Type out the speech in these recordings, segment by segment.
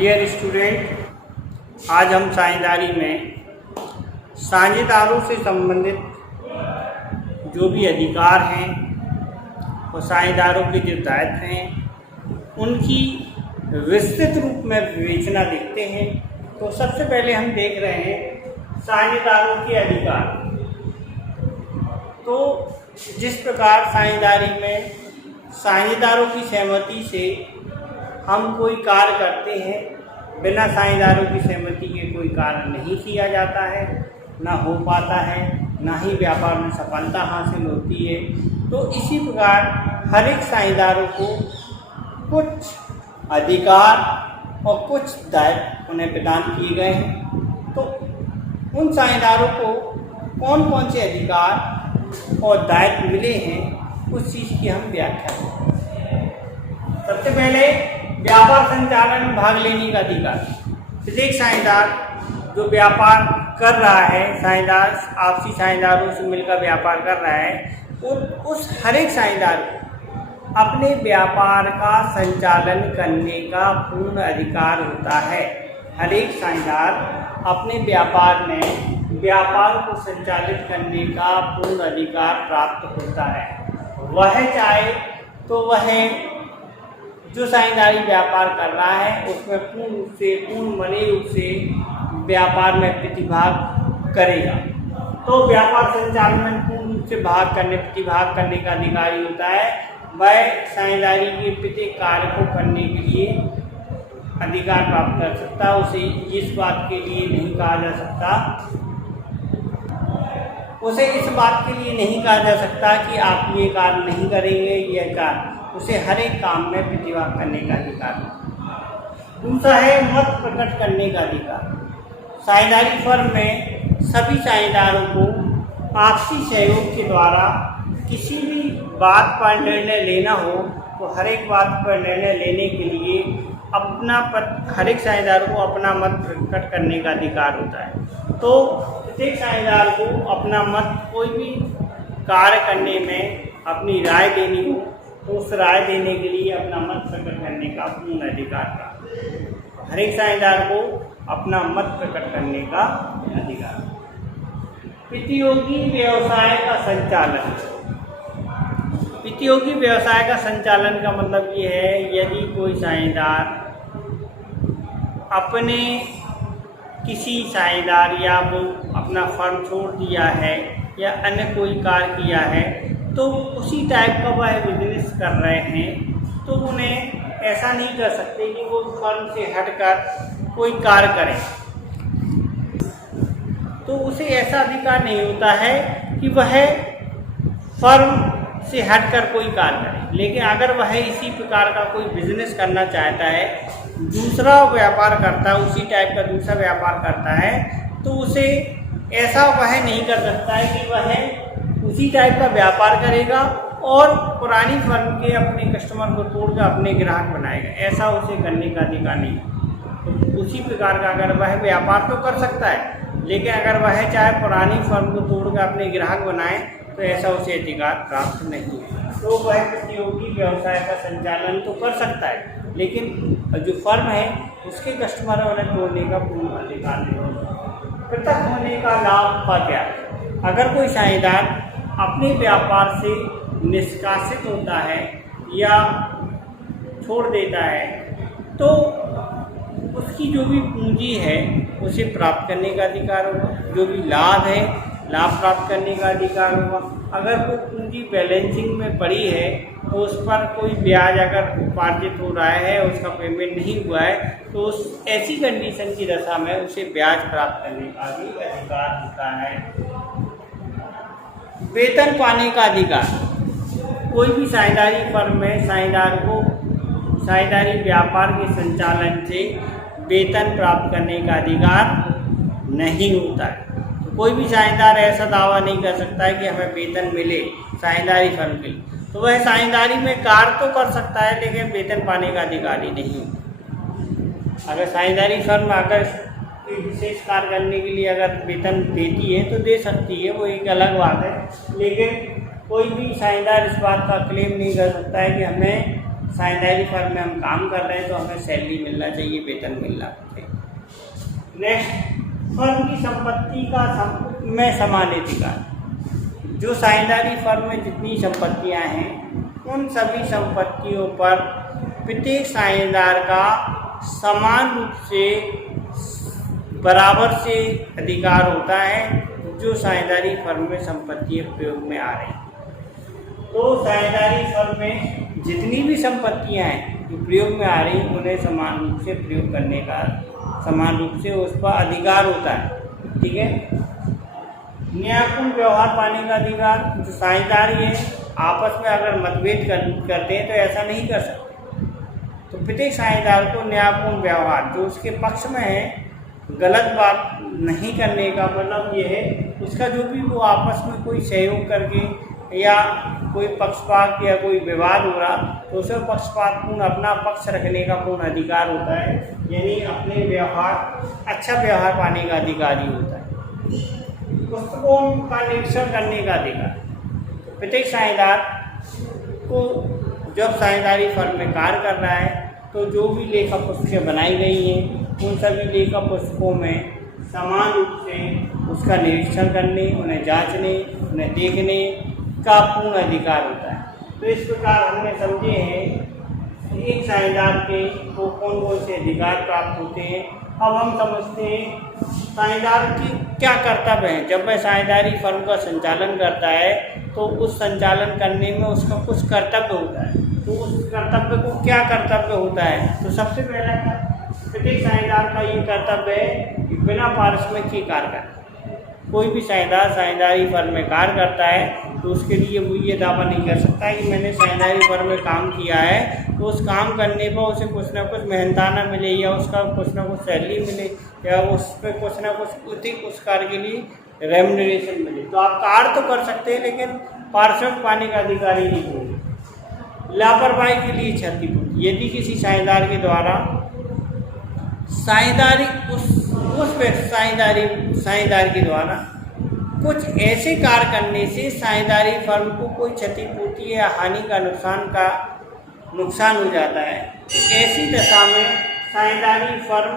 Dear student, आज हम साझेदारी में साझेदारों से संबंधित जो भी अधिकार हैं और साझेदारों के जो दायित्व हैं उनकी विस्तृत रूप में विवेचना देखते हैं। तो सबसे पहले हम देख रहे हैं साझेदारों के अधिकार। तो जिस प्रकार साझेदारी में साझेदारों की सहमति से हम कोई कार्य करते हैं, बिना साझेदारों की सहमति के कोई कार्य नहीं किया जाता है, ना हो पाता है, ना ही व्यापार में सफलता हासिल होती है। तो इसी प्रकार हर एक साझेदारों को कुछ अधिकार और कुछ दायित्व उन्हें प्रदान किए गए हैं। तो उन साझेदारों को कौन कौन से अधिकार और दायित्व मिले हैं, उस चीज़ की हम व्याख्या करें। सबसे पहले व्यापार संचालन में भाग लेने का अधिकार। प्रत्येक साझेदार जो व्यापार कर रहा है, साझेदार आपसी साझेदारों से मिलकर व्यापार कर रहा है, उस हर एक साझेदार को अपने व्यापार का संचालन करने का पूर्ण अधिकार होता है। हर एक साझेदार अपने व्यापार में व्यापार को संचालित करने का पूर्ण अधिकार प्राप्त होता है। वह चाहे तो वह जो साझेदारी व्यापार कर रहा है उसमें पूर्ण मनी रूप से व्यापार में प्रतिभाग करेगा। तो व्यापार संचालन में पूर्ण रूप से प्रतिभाग करने का अधिकारी होता है। वह साझेदारी के प्रत्येक कार्य को करने के लिए अधिकार प्राप्त कर सकता है। उसे इस बात के लिए नहीं कहा जा सकता कि आप ये कार्य नहीं करेंगे, यह कार्य। उसे हर एक काम में प्रतिभाग करने का अधिकार है। दूसरा है मत प्रकट करने का अधिकार। साझेदारी फर्म में सभी साझेदारों को आपसी सहयोग के द्वारा किसी भी बात पर निर्णय लेना हो तो हर एक बात पर निर्णय लेने के लिए हर एक साझेदार को अपना मत प्रकट करने का अधिकार होता है। तो प्रत्येक साझेदार को अपना मत, कोई भी कार्य करने में अपनी राय देनी हो तो उस राय देने के लिए अपना मत प्रकट करने का पूर्ण अधिकार था। हर एक साझेदार को अपना मत प्रकट करने का अधिकार। प्रतियोगी व्यवसाय का संचालन। प्रतियोगी व्यवसाय का संचालन का मतलब ये है, यदि कोई साझेदार अपने किसी साझेदार या वो अपना फर्म छोड़ दिया है या अन्य कोई कार्य किया है तो उसी टाइप का वह बिजनेस कर रहे हैं, तो उन्हें ऐसा नहीं कर सकते कि वो फर्म से हटकर कोई कार्य करें। तो उसे ऐसा अधिकार नहीं होता है कि वह फर्म से हटकर कोई कार्य करे। लेकिन अगर वह इसी प्रकार का कोई बिजनेस करना चाहता है, दूसरा व्यापार करता है, उसी टाइप का दूसरा व्यापार करता है, तो उसे ऐसा वह नहीं कर सकता है कि वह उसी टाइप का व्यापार करेगा और पुरानी फर्म के अपने कस्टमर को तोड़कर अपने ग्राहक बनाएगा। ऐसा उसे करने का अधिकार नहीं। तो उसी प्रकार का अगर वह व्यापार तो कर सकता है, लेकिन अगर वह चाहे पुरानी फर्म को तोड़कर अपने ग्राहक बनाए तो ऐसा उसे अधिकार प्राप्त नहीं है। तो वह प्रतियोगी व्यवसाय का संचालन तो कर सकता है, लेकिन जो फर्म है उसके कस्टमर उन्हें तोड़ने का पूर्ण अधिकार नहीं है। पृथक होने का लाभ का क्या? अगर कोई साझेदार अपने व्यापार से निष्कासित होता है या छोड़ देता है तो उसकी जो भी पूंजी है उसे प्राप्त करने का अधिकार होगा। जो भी लाभ है, लाभ प्राप्त करने का अधिकार होगा। अगर कोई पूंजी बैलेंसिंग में पड़ी है तो उस पर कोई ब्याज अगर उपार्जित हो रहा है, उसका पेमेंट नहीं हुआ है, तो उस ऐसी कंडीशन की दशा में उसे ब्याज प्राप्त करने का भी अधिकार होता है। वेतन पाने का अधिकार। कोई भी साझेदारी फर्म में साझेदार को साझेदारी व्यापार के संचालन से वेतन प्राप्त करने का अधिकार नहीं होता है। तो कोई भी साझेदार ऐसा दावा नहीं कर सकता है कि हमें वेतन मिले साझेदारी फर्म के लिए। तो वह साझेदारी में कार्य तो कर सकता है, लेकिन वेतन पाने का अधिकारी नहीं होता। अगर साझेदारी फर्म अगर विशेष कार्य करने के लिए अगर वेतन देती है तो दे सकती है, वो एक अलग बात है। लेकिन कोई भी साझेदार इस बात का क्लेम नहीं कर सकता है कि हमें साझेदारी फर्म में हम काम कर रहे हैं तो हमें सैलरी मिलना चाहिए, वेतन मिलना चाहिए। नेक्स्ट, फर्म की संपत्ति का में समान अधिकार। जो साझेदारी फर्म में जितनी संपत्तियां हैं उन सभी संपत्तियों पर प्रत्येक साझेदार का समान रूप से बराबर से अधिकार होता है जो साझेदारी फर्म में संपत्ति प्रयोग में आ रही। तो साझेदारी फर्म में जितनी भी संपत्तियां हैं जो प्रयोग में आ रही उन्हें समान रूप से प्रयोग करने का, समान रूप से उस पर अधिकार होता है। ठीक है। न्यायपूर्ण व्यवहार पाने का अधिकार। जो साझेदार है आपस में अगर मतभेद करते हैं तो ऐसा नहीं कर सकते, तो प्रत्येक साझेदार को न्यायपूर्ण व्यवहार, जो उसके पक्ष में है, गलत बात नहीं करने का मतलब ये है उसका जो भी वो आपस में कोई सहयोग करके या कोई पक्षपात या कोई विवाद हो रहा तो उसे पक्षपातपूर्ण अपना पक्ष रखने का पूर्ण अधिकार होता है, यानी अपने व्यवहार अच्छा व्यवहार पाने का अधिकार ही होता है। पुस्तकों का निरीक्षण करने का अधिकार। प्रत्येक साझेदार को जब साझेदारी फर्म में कार्य कर रहा है तो जो भी लेखा पुस्तकें बनाई गई हैं उन सभी लेखा पुस्तकों में समान रूप से उसका निरीक्षण करने, उन्हें जांचने, उन्हें देखने का पूर्ण अधिकार होता है। तो इस प्रकार हमने समझे हैं कि एक साझेदार के को कौन कौन से अधिकार प्राप्त होते हैं। अब हम समझते हैं साझेदार की क्या कर्तव्य है। जब वह साझेदारी फर्म का संचालन करता है तो उस संचालन करने में उसका कुछ कर्तव्य होता है। तो उस कर्तव्य को क्या कर्तव्य होता है, तो सबसे पहला प्रत्येक साझेदार का ये कर्तव्य है कि बिना पारिश्रमिक के कार्य करें। कोई भी साझेदार साझेदारी फर्म में कार्य करता है तो उसके लिए वो ये दावा नहीं कर सकता कि मैंने साझेदारी फर्म में काम किया है तो उस काम करने पर उसे कुछ ना कुछ मेहनताना मिले या उसका कुछ ना कुछ सैलरी मिले या उस पर कुछ ना कुछ उस कार्य के लिए रेम्युनरेशन मिले। तो आप कार्य तो कर सकते हैं लेकिन पारिश्रमिक पाने का अधिकारी नहीं होंगे। लापरवाही के लिए क्षतिपूर्ति। यदि किसी साझेदार के द्वारा साझेदारी साझेदार के द्वारा कुछ ऐसे कार्य करने से साझेदारी फर्म को कोई क्षतिपूर्ति या हानि का नुकसान हो जाता है, ऐसी दशा में साझेदारी फर्म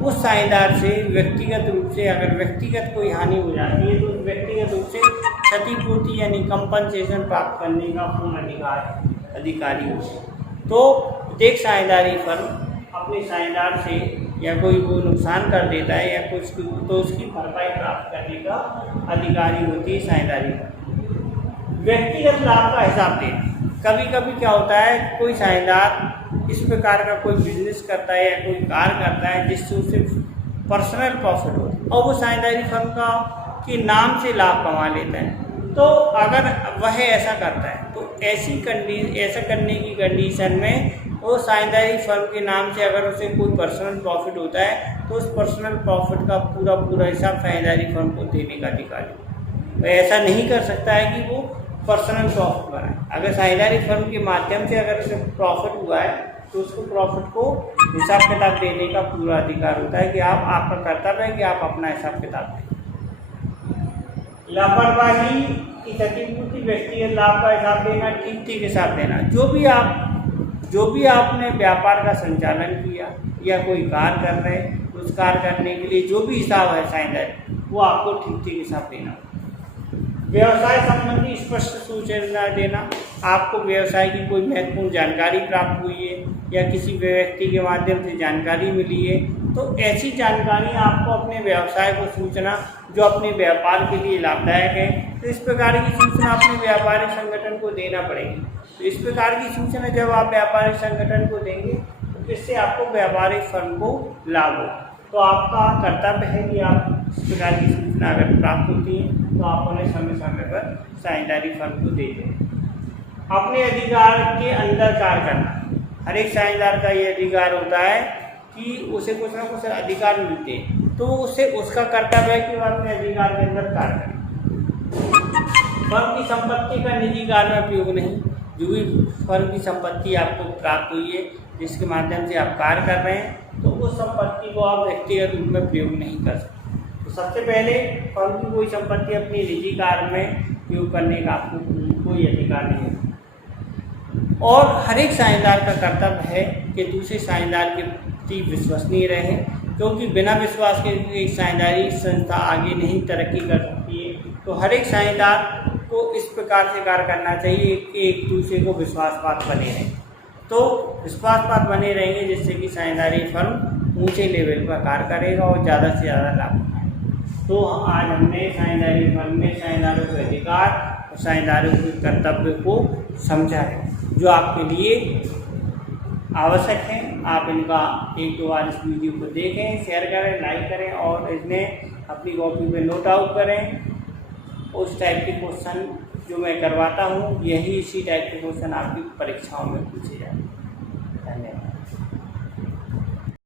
उस साझेदार से व्यक्तिगत रूप से अगर व्यक्तिगत कोई हानि हो जाती है तो व्यक्तिगत रूप से क्षतिपूर्ति यानी कंपनसेशन प्राप्त करने का पूर्ण अधिकारी हो। तो प्रत्येक साझेदारी फर्म अपने साझेदार से या कोई वो नुकसान कर देता है या कुछ तो उसकी भरपाई प्राप्त करने का अधिकारी होती है साझेदारी फर्म। व्यक्तिगत लाभ का हिसाब देना। कभी कभी क्या होता है कोई साझेदार इस प्रकार का कोई बिजनेस करता है या कोई कार्य करता है जिससे उसे पर्सनल प्रॉफिट हो और वो साझेदारी फर्म का के नाम से लाभ कमा लेता है। तो अगर वह ऐसा करता है तो ऐसा करने की कंडीशन में वो साझेदारी फर्म के नाम से अगर उसे कोई पर्सनल प्रॉफिट होता है तो उस पर्सनल प्रॉफिट का पूरा हिसाब साझेदारी फर्म को देने का अधिकार है। तो ऐसा नहीं कर सकता है कि वो पर्सनल प्रॉफिट बनाए। अगर साझेदारी फर्म के माध्यम से अगर उसे प्रॉफिट हुआ है तो उसको प्रॉफिट को हिसाब किताब देने का पूरा अधिकार होता है कि आपका कर्तव्य है कि आप अपना हिसाब किताब दें। लापरवाही की क्षतिपूर्ति। व्यक्तिगत लाभ का हिसाब देना, ठीक हिसाब देना। जो भी आपने व्यापार का संचालन किया या कोई कार्य कर रहे हैं उस कार्य करने के लिए जो भी हिसाब है साझेदारी वो आपको ठीक हिसाब देना। व्यवसाय संबंधी स्पष्ट सूचना देना। आपको व्यवसाय की कोई महत्वपूर्ण जानकारी प्राप्त हुई है या किसी व्यक्ति के माध्यम से जानकारी मिली है तो ऐसी जानकारी आपको अपने व्यवसाय को सूचना जो अपने व्यापार के लिए लाभदायक है तो इस प्रकार की सूचना अपने व्यापारिक संगठन को देना पड़ेगी। तो इस प्रकार की सूचना जब आप व्यापारिक संगठन को देंगे तो इससे आपको व्यापारिक फर्म को लाभ हो। तो आपका कर्तव्य है कि आप इस प्रकार की सूचना अगर प्राप्त होती है तो आप उन्हें समय समय पर साझेदारी फर्म को दे दें। अपने अधिकार के अंदर कार्य करना। हर एक साझेदार का ये अधिकार होता है कि उसे कुछ ना कुछ अधिकार मिलते हैं तो उसे उसका कर्तव्य है कि वह अपने अधिकार के अंदर कार्य करे। फर्म की संपत्ति का निजी कार्य में प्रयोग नहीं। जो भी फर्म की संपत्ति आपको प्राप्त हुई है जिसके माध्यम से आप कार्य कर रहे हैं तो उस संपत्ति को आप व्यक्तिगत रूप में प्रयोग नहीं कर सकते। तो सबसे पहले फर्म की कोई संपत्ति अपनी निजी कार्य में प्रयोग करने का आपको कोई अधिकार नहीं है। और हर एक साझेदार का कर्तव्य है कि दूसरे साझेदार के प्रति विश्वसनीय रहे, क्योंकि बिना विश्वास के एक साझेदारी संस्था आगे नहीं तरक्की कर सकती है। तो हर एक साझेदार को इस प्रकार से कार्य करना चाहिए कि एक दूसरे को विश्वासपात बने रहें। तो विश्वासपात बने रहेंगे जिससे कि साझेदारी फर्म ऊंचे लेवल पर कार्य करेगा और ज़्यादा से ज़्यादा लाभ उठाएगा। तो आज हमने साझेदारी फर्म में साझेदारों के अधिकार और साझेदारों के कर्तव्य को समझा है, जो आपके लिए आवश्यक है। आप इनका एक दो बार इस वीडियो को देखें, शेयर करें, लाइक करें और इन्हें अपनी कॉपी में नोट आउट करें। उस टाइप के क्वेश्चन जो मैं करवाता हूँ, इसी टाइप के क्वेश्चन आपकी परीक्षाओं में पूछे जाते हैं।